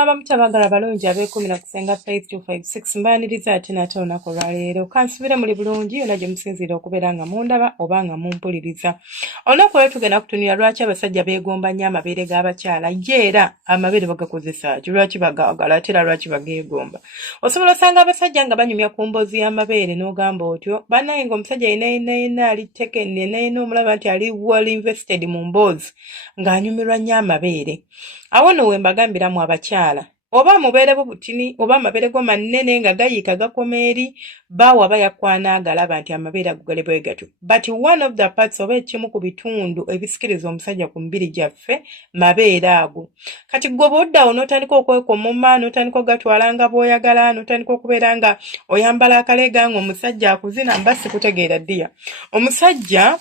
ababa mutabagala balungi ab'ekumi na kusenga Faith 256 mbaaniriza ate nate olunaku olwaleero kansubire muli bulungi yonna gye musinziira okubeera nga mundaba oba nga mumpuliriza. Olunaku olwo tugenda kutunira lwaki abasajja beegomba nnyo amabeere g'abakyala ye era amabeere bagakozesa ki, lwaki bagaagala ate era lwaki bageegomba. Osobola osanga abasajja nga banyumya ku mboozi y'amabeere n'ogamba otyo bannaye ng'omusajja yenna ali tekenne yenna omulaba nti ali well invested mu mboozi ng'anyumirwa nnyo amabeere. Awo nno we mbagambiramu abakyala oba mubeere butini oba amabeere go manene nga gayiika gakoma eri baawa bayakwana agalaba nti amabeere ago gali bwe gatyo. But one of the parts oba ekimu ku bitundu ebisikiriza omusajja ku mibiri gyaffe mabeere ago. Kati gwe bw'oddawo n'otandika okwekomoma n'otandika ogatwala nga bw'oyagala n'otandika okubeera nga oyambala akaleega ng'omusajja akuzina mba sikutegeera ddiya. Omusajja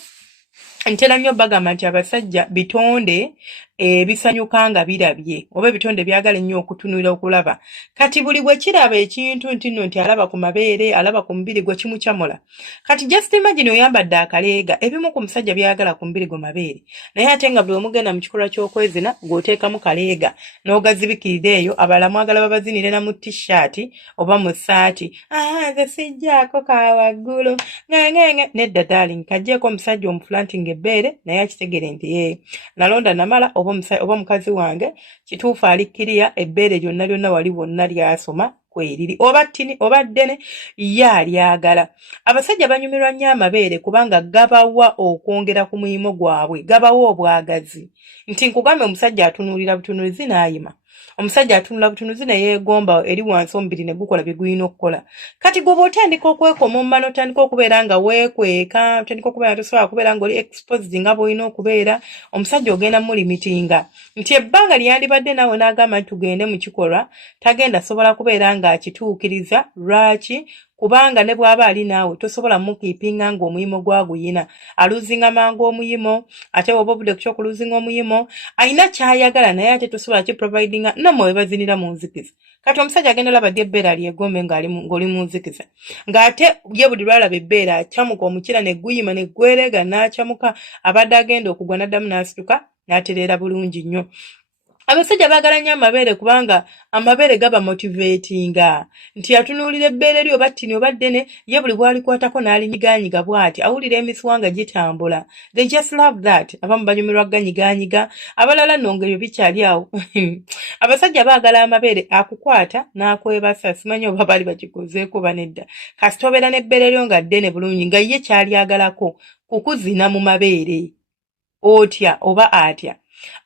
ntera nnyo bagamba nti abasajja bitonde bisanyuka nga birabye oba ebitonde byagala ennyo okutunulira okulaba. Kati buli bwe kiraba ekintu ntinno nti alaba ku mabeere alaba ku mubiri gwe kimukyamula. Kati just imagine oyambadde akaleega ebimu ku musajja byagala ku mubiri gwe mabeere naye ate nga buli omugenda mu kikolwa ky'okwezina gw'oteekamu kaleega n'ogazibikirira eyo abalala mwagala babazinire na mu t-shirt oba mu ssaati nze sijjaako ka waggulu ngenge nedda darling kajjeeko omusajja omufulantinga ebbeere naye akitegere nti nalonda namala oba mukazi wange kituufu alikkiriya ebbeere lyonna wali wonna lyasoma kweriri oba ttini oba ddene ye alyagala. Abasajja banyumirwa nnyo amabeere kubanga gabawa okwongera ku muyimo gwabwe, gabawa obwagazi. Nti nkugambe omusajja atunuulira butunuuzi n'ayima. Omusajja atunula butunuzi ne yeegomba eri wansi omubiri ne gukola bye gulina okukola. Kati gwe bw'otandika okwekomomma n'otandika okubeera nga weekweka, otandika okubeera tosobola kubeera ng'oli exposed nga bw'olina okubeera, omusajja ogenda mulimitinga. Nti ebbanga lyandibadde naawe n'agamba nti tugende mu kikolwa, tagenda sobola kubeera ng'akituukiriza. Lwaki? Kubanga ne bw'aba ali naawe tosobola mukiipinga ng'omuyimo gwaguyina. Aluzinga mangu omuyimo, ate oba obudde ku ky'okuluzinga omuyimo, alina ky'ayagala naye ate tosobola kiprovidinga nammwe we bazinira mu nzikiza. Kati omusajja agenda olaba ddi ebbeere alyegombe ng'oli mu nzikiza. Ng'ate ye buli lwalaba ebbeere akyamuka omukira ne guyima ne gwerega n'akyamuka abadde agenda okugwa n'addamu n'asituka n'atereera bulungi nnyo. Abasajja baagala nnyo amabeere kubanga amabeere gaba motivatinga. Nti atunuulira ebbeere lyo oba ttini oba ddene ye buli bw'alikwatako n'alinyigaanyiga bw'ati awulira emisuwa nga gitambula. They just love that. Abamu banyumirwa ganyigaanyiga abalala nno ng'ebyo bikyali awo. Abasajja baagala amabeere akukwata n'akwebasa simanyi oba baali bakikozeeko banedda. Kasita obeera n'ebbeere lyo nga ddene bulungi nga ye kyalyagalako kukuzina mu mabeere. Otya oba atya.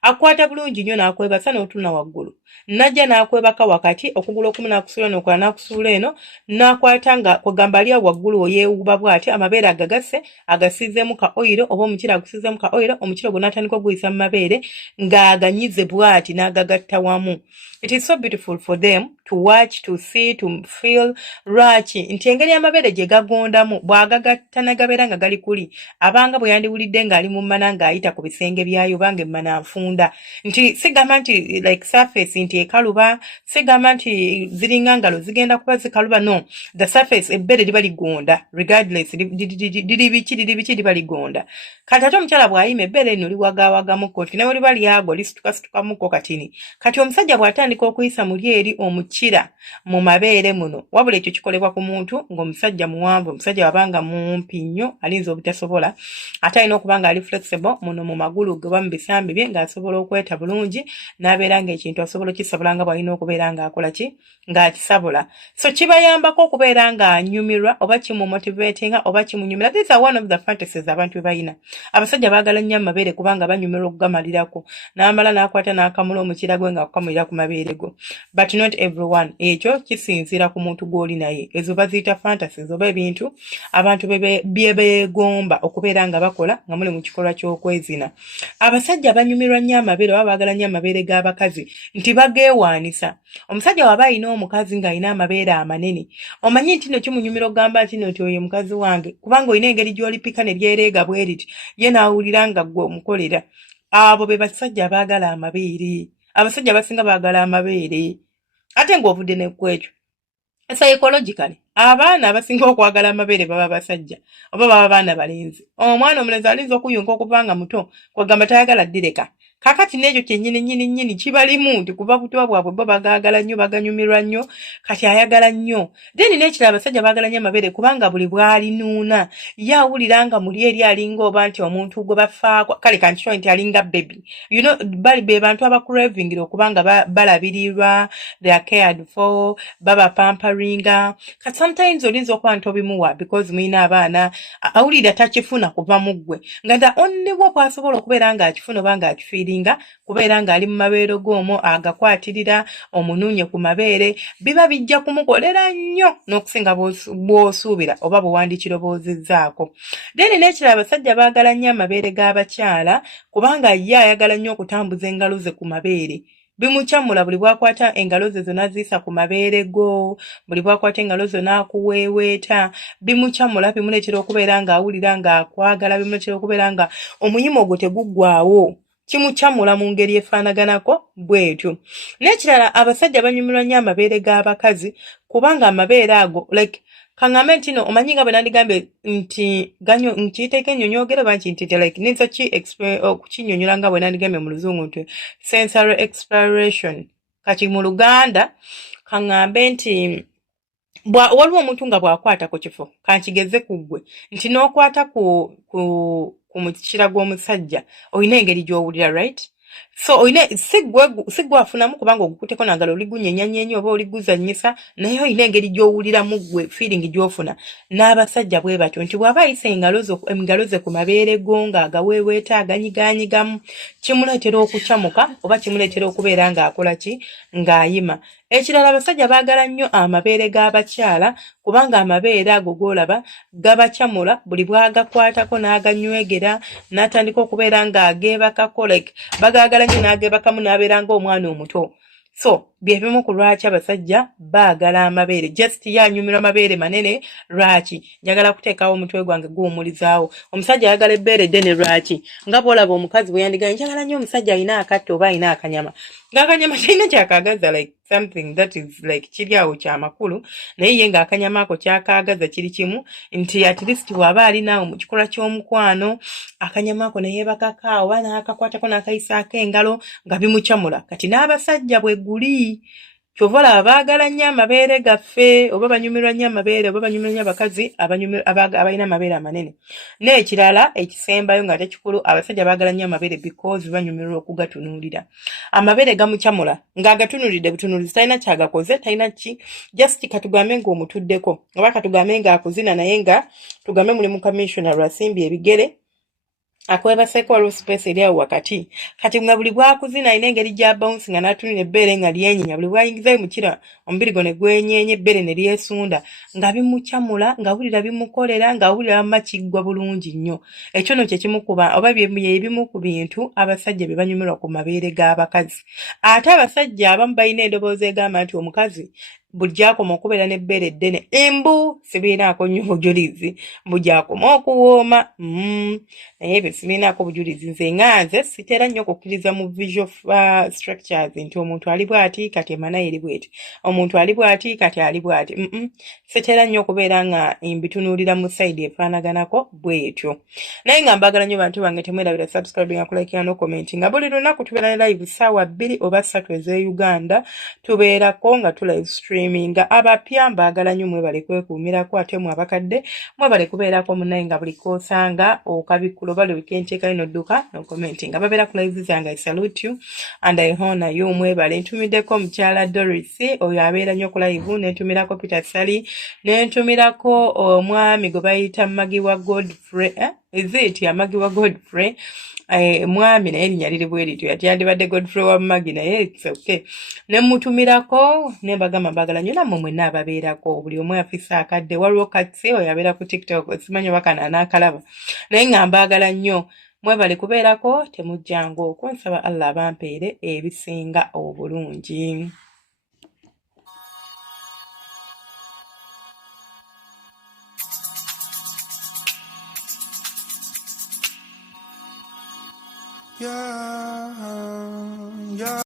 Akwata bulungi nnyo n'akwebasa n'otuna waggulu. Najja n'akwebaka wakati okugulu okumu n'akusuula n'okola n'akusuula eno n'akwata nga kwegamba ali waggulu oyeewuuba bw'ati amabeere agagase agasiizeemu ka oyiro oba omukira agusiizeemu ka oyiro omukira ogwo n'atandika oguyisa mu mabeere ng'aganyize bw'ati n'agagatta wamu. It is so beautiful for them to watch, to see, to feel. Lwaki nti engeri amabeere gye gagondamu bw'agagatta n'agabeera nga gali kuli abanga bwe yandiwulidde ng'ali mu mmana ng'ayita ku bisenge byayo oba ng'emmana nfunda. Nti sigamba nti like surface nti ekaluba, sigamba nti ziringa ngalo zigenda kuba zikaluba, no. The surface ebbeere liba ligonda regardless liri biki liba ligonda. Kati ate omukyala bw'ayima ebbeere lino liwagaawagamuko ti nawe liba lyago lisituka katini. Kati omusajja bw'atandika okuyisa muli eri omukira mu mabeere muno wabula ekyo kikolebwa ku muntu ng'omusajja muwanvu, omusajja wabanga mumpi nnyo alinza obutasobola ate alina okuba nga ali flexible muno mu magulu ge oba mu bisambi bye ng'asobola okweta bulungi n'abeera ng'ekintu asobola okisabula nga bw'alina okubeera ng'akola ki ng'akisabula. So kibayambako okubeera ng'anyumirwa oba kimumotivatinga oba kimunyumira. These are one of the fantasies abantu be balina. Abasajja baagala nnyo amabeere kubanga banyumirwa okugamalirako n'amala n'akwata n'akamula omukira gwe ng'akukamulira ku mabeere go. But not everyone. Ekyo kisinziira ku muntu gw'oli naye. Ezo baziyita fantasies oba ebintu abantu bye beegomba okubeera nga bakola nga muli mu kikolwa ky'okwezina. Abasajja banyumirwa nnyo amabeere oba baagala nnyo amabeere g'abakazi nti bageewaanisa. Omusajja waba alina omukazi ng'alina amabeere amanene omanyi nti no kimunyumira okugamba nti no ti oyo mukazi wange kubanga olina engeri gy'olipika ne lyereega bwe riti ye n'awulira nga ggwe omukolera. Abo be basajja baagala amabeere. Abasajja abasinga baagala amabeere ate ng'ovudde ne kwekyo psychologically abaana abasinga okwagala amabeere baba basajja oba baba baana balenzi. Omwana omulenzi alinza okuyunka okuva nga muto kwegamba tayagala ddireka kakati n'ekyo kyennyini kibalimu nti kuva butuwa bwabwe bo bagaagala nnyo baganyumirwa nnyo kati ayagala nnyo then n'ekirala abasajja baagala nnyo amabeere kubanga buli bw'alinuuna ye awulira nga muli eri alinga oba nti omuntu gwe bafaako kale kankitwa nti alinga baby bali be bantu abacravingira okubanga balabirirwa they are cared for baba pamparinga kati sometimes olinza okuba nti obimuwa because muyina abaana awulira takifuna kuva mu ggwe nga the only way bw'asobola okubeera ng'akifuna oba ng'akifiiringa kubeera ng'ali mu mabeere g'omwo agakwatirira omunuunye ku mabeere biba bijja kumukolera nnyo n'okusinga bw'osuubira oba bwe wandikirowoozezaako then n'ekirala abasajja baagala nnyo amabeere g'abakyala kubanga ye ayagala nnyo okutambuza engalo ze ku mabeere bimukyamula buli bwakwata engalo ze zonna ziisa ku mabeere go buli bwakwata engalo zo n'akuweeweeta bimukyamula bimuleetera okubeera ng'awulira ng'akwagala bimuleetera okubeera nga omuyima ogwo teguggwaawo kimukyamula mu ngeri efaanaganako bw'etyo n'ekirala abasajja banyumirwa nnyo amabeere g'abakazi kubanga amabeere ago like kaŋŋambe nti no omanyi nga bwe nandigambye nti nkiyiteeko ennyonyoogere oba nti like ninza okukinnyonnyola nga bwe nandigambye mu luzungu nti sensory exploration kati mu Luganda kaŋŋambe nti waliwo omuntu nga bw'akwata ku kifo kankigeze ku ggwe nti n'okwata ku mukira gw'omusajja olina engeri gy'owulira right so oyina sigwe afunamu kubanga ogukuteko nangalo oligunyeenyanyeenya oba oliguzannyisa naye oyina engeri gy'owuliramu gwe feeling gy'ofuna n'abasajja bwe batyo nti bw'aba ayisa engalo ze ku mabeere go ng'agaweeweeta aganyigaanyigamu kimuleetera okukyamuka oba kimuleetera okubeera ng'akola ki ng'ayima ekirala abasajja baagala nnyo amabeere g'abakyala kubanga amabeere ago g'olaba gabakyamula buli bw'agakwatako n'aganywegera n'atandika okubeera ng'ageebakako like bagaagala nnyo n'ageebakamu n'abeera ng'omwana omuto so byebimu ku lwaki abasajja baagala amabeere just yanyumirwa amabeere manene lwaki njagala kuteekawo omutwe gwange guwumulizaawo omusajja ayagala ebbeere ddene lwaki nga bw'olaba omukazi bwe yandigaye njagala nnyo omusajja alina akatta oba alina akanyama ng'akanyama talina kyakaagaza like something that is like kiri awo kyamakulu naye ye ng'akanyama ako kyakaagaza kiri kimu nti at least bw'aba alinaawo mu kikolwa ky'omukwano akanyama ako neyeebakaka oba n'akakwatako n'akayisaako engalo nga bimukyamula kati n'abasajja bwe guli kyova olaba baagala nnyo amabeere gaffe oba banyumirwa nnyo amabeere oba banyumirwa nnyo abakazi abalina amabeere amanene n'ekirala ekisembayo nga tekikulu abasajja baagala nnyo amabeere because banyumirwa okugatunuulira amabeere gamukyamula ng'agatunuulidde butunuulizi talina kyagakoze talina ki just katugambe ng'omutuddeko oba katugambe ng'akuzina naye nga tugambe mulimu commissioner lwasimbye ebigere akwebaseko waliwo space eri awo wakati kati nga buli bwakuzina alina engeri gya bounce nga n'atunira ebbeere nga lyenyinya buli bwayingizayo mukira omubiri gwo ne gwenyeenya ebbeere ne lyesunda nga bimukyamula ng'awulira bimukolera ng'awulira makiggwa bulungi nnyo ekyo no kye kimukuba oba byebimu ku bintu abasajja bye banyumirwa ku mabeere g'abakazi ate abasajja abamu balina endoboozi egamba nti omukazi bugyakoma okubeera n'ebbeere eddene embu sibiinaako nnyo bujulizi bugyakoma okuwooma naye ebyo sibiinaako bujulizi nze sitera nnyo okukkiriza mu visual structures nti omuntu ali bw'ati kati emanayo eri bw'eti omuntu ali bw'ati kati ali bw'ati sitera nnyo okubeera nga mbitunuulira mu sayidi efaanaganako bw'etyo naye nga mbaagala nnyo bantu bange temwerabira subscribing akulaikira no commenting nga buli lunaku tubeera ne live ssaawa 2 oba 3 ez'e Uganda tubeerako nga tu live streaminga abapya mbaagala nnyo mwebale kwekuumirako ate mwe abakadde mwebale kubeerako munnaye nga buli koosanga okabikkulo oba lwekenteekayo nodduka no commenting ababeera ku live zange I salute you and I honor you mwebale ntumiddeko mukyala Doris oyo abeera nnyo ku live nentumirako Peter Sally nentumirako omwami gwe bayita Magiwa Godfrey Amagi wa Godfrey mwami naye erinnya liri bwe lityo yati yandibadde Godfrey wa Magi naye it's okay nemutumirako nembagamba mbagala nnyo nammwe mwenna ababeerako buli omu afisa akadde waliwo Katsi oyo abeera ku TikTok simanyi oba kana anaakalaba naye nga mbaagala nnyo mwebale kubeerako temujjangu okunsaba Allah abampeere ebisinga obulungi. Yeah.